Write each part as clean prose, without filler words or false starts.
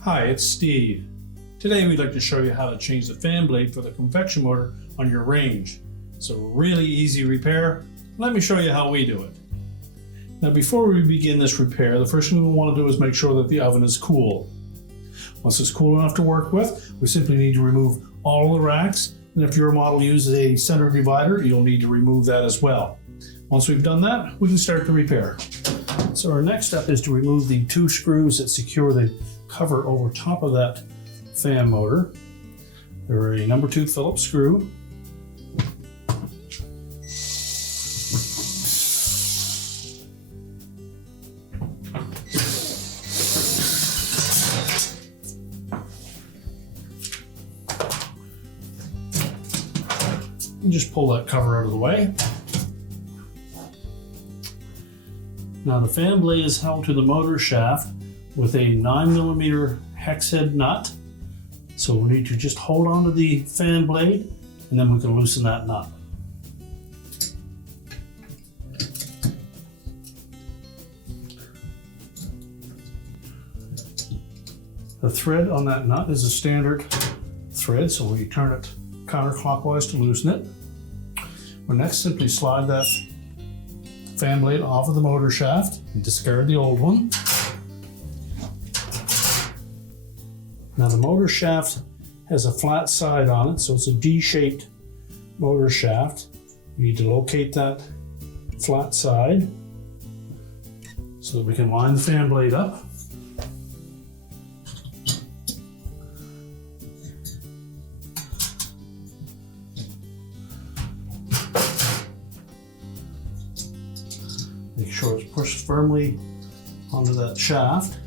Hi, it's Steve. Today we'd like to show you how to change the fan blade for the convection motor on your range. It's a really easy repair. Let me show you how we do it. Now before we begin this repair, the first thing we want to do is make sure that the oven is cool. Once it's cool enough to work with, we simply need to remove all the racks, and if your model uses a center divider, you'll need to remove that as well. Once we've done that, we can start the repair. So our next step is to remove the 2 screws that secure the cover over top of that fan motor. They're a number 2 Phillips screw. And just pull that cover out of the way. Now the fan blade is held to the motor shaft with a 9mm hex head nut. So we need to just hold on to the fan blade and then we can loosen that nut. The thread on that nut is a standard thread, so we turn it counterclockwise to loosen it. We'll next simply slide that fan blade off of the motor shaft and discard the old one. Now the motor shaft has a flat side on it, so it's a D-shaped motor shaft. You need to locate that flat side so that we can line the fan blade up. Make sure it's pushed firmly onto that shaft.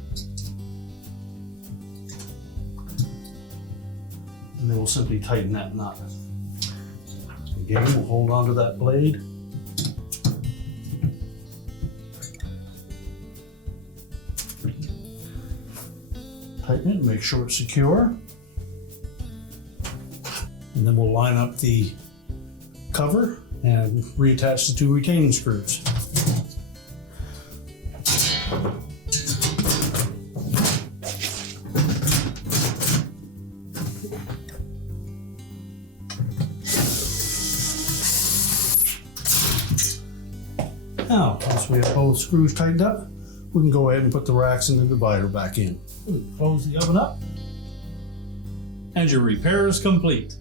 And then we'll simply tighten that nut. Again, we'll hold onto that blade. Tighten it and make sure it's secure. And then we'll line up the cover and reattach the 2 retaining screws. Now, once we have both screws tightened up, we can go ahead and put the racks and the divider back in. Close the oven up, and your repair is complete.